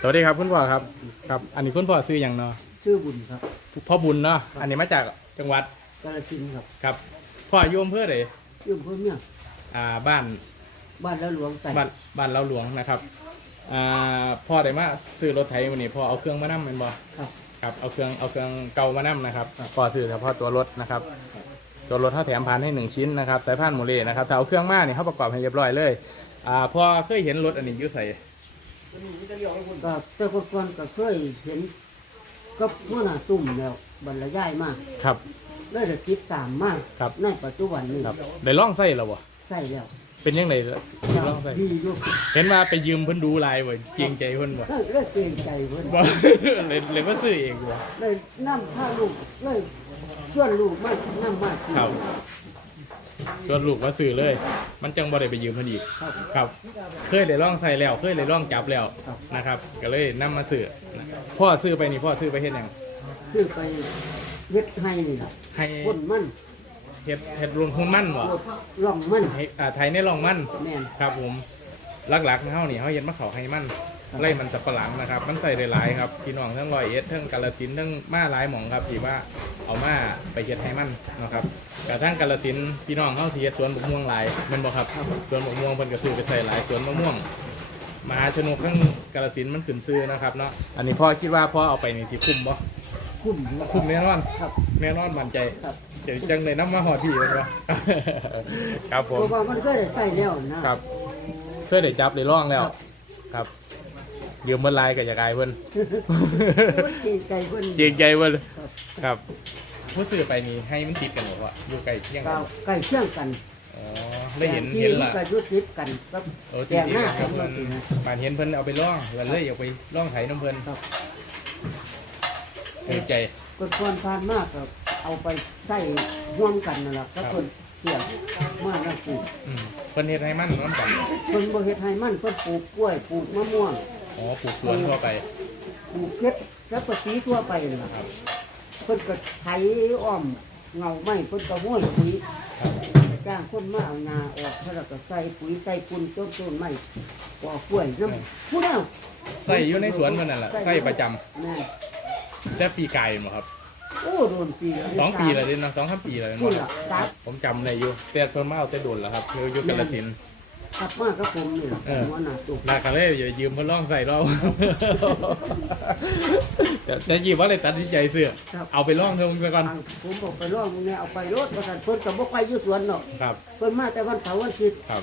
สวัสดีครับคุณพ่อครับครับ อันนี้คุณพ่อซื้ออย่างเนาะชื่อบุญครับพ่อบุญเนาะอันนี้มาจากจังหวัดกาลสินธุ์ครับครับพ่ออยู่อำเภอไหนยื่อำเพื่อเมียงอ่าบ้านบ้านแล้วหลวงใส่บ้านบ้านเราหลวงนะครับอ่าพ่อได้มาซื้อรถไถวันนี้พ่อเอาเครื่องมานั่เป็นบ่ครับครับเอาเครื่องเอาเครื่องเก่ามานั่นะครับพ่อซื้อเฉพาะตัวรถนะครับ ตัวรถเขาแถมพานให้หนึ่งชิ้นนะครับสายพานโมเลนะครับถ้าเอาเครื่องมาเนี่ยเขาประกอบให้เรียบร้อยเลยอ่าพ่อเคยเห็นรถอันนี้อยู่ใส่ ก็แต่คนก่อนก็เคยเห็นก็เมื่อหน้าตุ่มแล้วบรรยายมากครับได้แต่ติดตามมากครับ ในปัจจุบันนี้ครับได้ลองใส่แล้วบ่ใส่แล้วเป็นยังไงลองใส่ดีอยู่เห็นว่าไปยืมเพิ่นดูลายบ่เกรงใจเพิ่นบ่เลิกเลิกเกรงใจเพิ่นบ่เลยเลยมาซื้อเองบ่เลยนั่งพาลูกเลยชวนลูกมานั่งมากินครับ ชวนลูกมาซื้อเลย มันจังบ่ได้ไปยืมเพิ่นอีกครับ ครับ เคยได้ลองใส่แล้ว เคยได้ลองจับแล้วครับ นะครับ ก็เลยนำมาซื้อนะครับพ่อซื้อไปนี่พ่อซื้อไปเฮ็ดหยังซื้อไปเฮ็ดให้นี่ล่ะให้คนมันเฮ็ดเฮ็ดรวมหุ้นมั่นบ่ร่องมันให้อ่าไทยในรองมั่นแม่นครับผมหลักๆเฮานี่เฮาเฮ็ดมะเขาให้มันครับ ไล่มันสับปะหลังนะครับ มันใส่ได้หลายครับพี่น้องทั้งร้อยเอ็ดทั้งกาฬสินธุ์ทั้งมาหลายหม่องครับที่ว่าเอามาไปเฮ็ดให้มันนะครับกระทั่งกาฬสินธุ์พี่น้องเฮาสิเฮ็ดสวนบักม่วงหลายแม่นบ่ครับสวนบักม่วงเพิ่นก็ซื้อไปใส่หลายสวนมะม่วงมหาชนกทั้งกาฬสินธุ์มันขึ้นซื้อนะครับเนาะอันนี้พ่อคิดว่าพ่อเอาไปนี่สิคุ้มบ่คุ้มอยู่คุ้มแน่นอนครับแน่นอนมั่นใจครับเจ๋งจังเลยน้ำมาหอดพี่เลยครับผมเพราะว่ามันก็ได้ใส่แล้วนะครับเคยได้จับได้ร่องแล้วครับ ยืมเมื่อไรก็จะกลายเพิ่นมันเกรงใจเพิ่นเกรงใจเพิ่นครับครับผู้ซื้อไปนี่ให้มันติดกันหมดวะอยู่ใกล้เที่ยงกัก้านวใกล้เคียงกันอ๋อได้เห็นแต่ที่เห็นมัละก็อยุติดกันครับโอ้แกจริงงหน้าๆครับครัมับนป่านเห็นเพิ่นเอาไปร่องแล้วเลยอยากไปร่องไถน้ำเพิ่นครับดีใจก็ควรผ่านมากก็เอาไปใส่ห่วมกันนั่นแหละก็ครับคนเกี่ยวมากนั่นสิอืมเพิ่นเฮ็ดให้มันน้ำกันคนบ่เฮ็ดให้มันเพิ่นปลูกกล้วยปลูกมะม่วง อ๋อปลูกสวนทั่วไปปลูกเพชรแล้วก็สีทั่วไปนั่นล่ะครับเพิ่นก็ไถอ้อมเงาไม้เพิ่นก็ห้วยปุ๋ยครับไปจ้างคนมาเอางาออกเพิ่นแล้วก็ใส่ปุ๋ยใส่ปุ๋ยต้นต้นไม้ปอกกล้วยน้ำผู้เดียวใส่อยู่ในสวนเพิ่นนั่นแหละใส่ประจำแม่นแต่ปีกายบ่ครับโอ้โดนปีสองปีแล้วเด้เนาะสองสามปีแล้วนี่เนาะล่ะครับผมจำได้อยู่แต่เพิ่นมาเอาแต่โดนแล้วครับคืออยู่กาฬสิน ธุ์กลับมากับผมนี่ล่ะเออ หัวหน้าตุกลากันเลยอย่ายืมเพิ่นลองใส่เราแต่แต่ยีว่าเลยตัดสินใจเสื้อครับเอาไปลองเถอะมึงซะก่อนทางผมบอกไปร่องเนี่ยเอาไปรถประกันเพิ่นก็บ่ไปอยู่สวนเนาะครับ เพิ่นมาแต่วันเสาร์วันอาทิตย์ครับ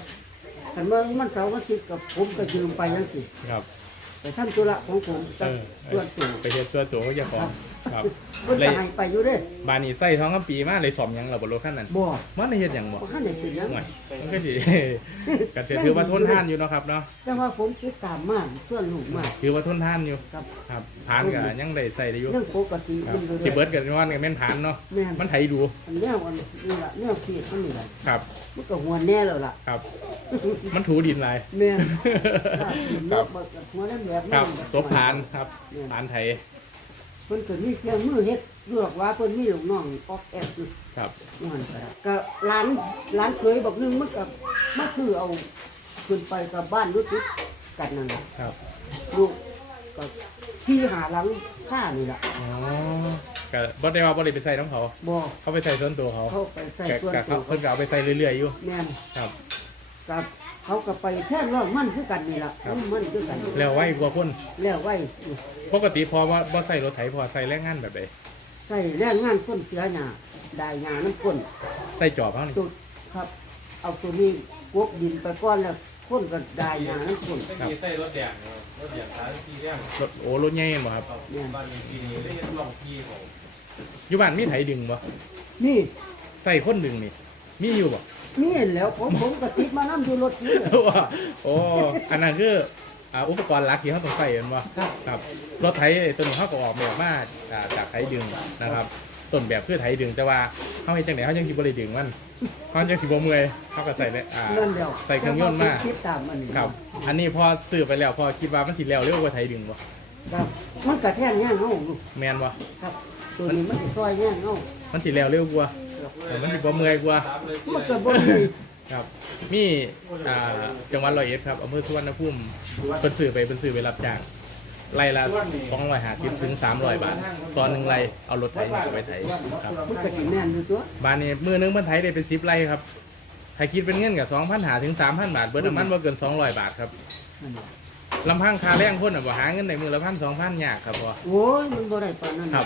คันเมื่อวันเสาร์วันอาทิตย์กับผมก็ยืมไปจังซี่ครับ ไปทำธุระของผมเอกับอส่วนตัวไปเฮ็ดส่วนตัวเขาจะของ ครับเพิ่นเลยก็ให้ไปอยู่เด้บานนี้ใส่ท้องคำปีมาเลยสอมหยังเราบนรถคันนั้นบ่มันได้เฮ็ดหยังบ่บ่คันได้สิหยังห่วยมันก็สิ ก็จะถือว่าทนทานอยู่เนาะครับเนาะแต่ว่าผมคิดตามมาส่วนลูกมาก ถือว่าทนทานอยู่ครับ ครับผ่านก็ยังได้ใส่ได้อยู่เรื่องปกติครับมันเลยที่เบิร์ดกับนอนกับแม่นผ่านเนาะแม่น มันไถดูอันแนวอันนี้ล่ะแนวคิดมันนี่ล่ะครับมันก็หัวแน่แล้วล่ะ ครับ มันถูดินหลาย แม่นคครัรับบหัวแน่แบบคนั้รันบศพผ่านครับผ่านไถ เพิ่นก็มีเครื่องมือเฮ็ดเลือกว่าเพิ่นมีลูกน้องออกแอบอยู่ครับมันก็ได้ก็ร้านร้านเคยบอกนึงมันก็มาคือเอาขึ้นไปกับบ้านรู้ติดกันนั่นแหละครับลูกก็ที่หาหลังข้านี่แหละอ๋อก็บ่ได้ว่าบ่ได้ไปใส่น้ำเขา บ่เขาไปใส่ส่วนตัวเขาเขาไปใส่แกส่วนกะตัเขาวเพิ่นก็เอาไปใส่เรื่อยๆอยู่ แม่นครับ กับ เขาก็ไปแท่นร่องมันคือกันนี่แหละครับ มันคือกันแล้วไว้กว่าคนแล้วไว้ปกติพอว่าบ่ใส่รถไถพอใส่แรงงานแบบใดใส่แรงงานคนเสียหน้าได้หน้าน้ำคนใใส่จอบเฮานี่จุดครับ เอาตัวนี้กบดินไปก้อนแล้วคนก็ได้หน้าน้ำคนครับใส่รถแดงรถแดงท้ายที่เรียงรถโอ้รถใหญ่บ่ครับ เนี่ยบ้านมีทีได้ลองที่ของอยู่บ้านมีไถดึงบ่นี่ใส่คนดึงนี่มีอยู่บ่ นี่เห็นแล้วผมผมก็ติดมาน้ำอยู่รถนี่ว่าโอ้อันนั้นคืออ่าอุปกรณ์หลักที่เขาต้องใส่กันบ่ครับ ครับรถไถตัวนี้เขาก็ออกแบบมาอ่าจากไถดึงนะครับต้นแบบคือไถดึงแต่ว่าเขาเฮ็ดจังได๋เขายังสิบ่ได้ดึงมันเขาจังสิบ่เมื่อยเขาก็ใส่เลยอ่านั่นเดียวใส่เครื่องยนต์มาคิดตามมันนี่ครับ อันนี้พอซื้อไปแล้วพอคิดว่ามันสิแล้วเร็วกว่าไถดึงบ่ครับมันกระแทกง่ายเงาลูกแม่นบ่ครับ ตัวนี้มันสิซอยง่ายเงามันสิแล้วเร็วกว่า เออมันสิบ่เมื่อยกว่า มันเกิดบ่ดีครับ มีอ่าจังหวัดร้อยเอ็ดครับอำเภอสุวรรณภูมิเพิ่นซื้อไปเพิ่นซื้อไปรับจ้างไร่ละ250ถึง300 บาท ตอนหนึ่งไร่เอารถไถนี่ไปไถครับมันก็สิแม่นอยู่ตัวบ้านนี้มือหนึงเพิ่นไถได้เป็น10ไร่ครับถ้าคิดเป็นเงินกับ2,000หาถึง3,000 บาท เบิดน้ำมันบ่เกิน 200 บาทครับนั่นน่ะลำพังค่าแรงคนน่ะบ่หาเงินได้มือละพัน2,000ยากครับพ่อโอ้ยมันบ่ได้ปานนั้น ครับ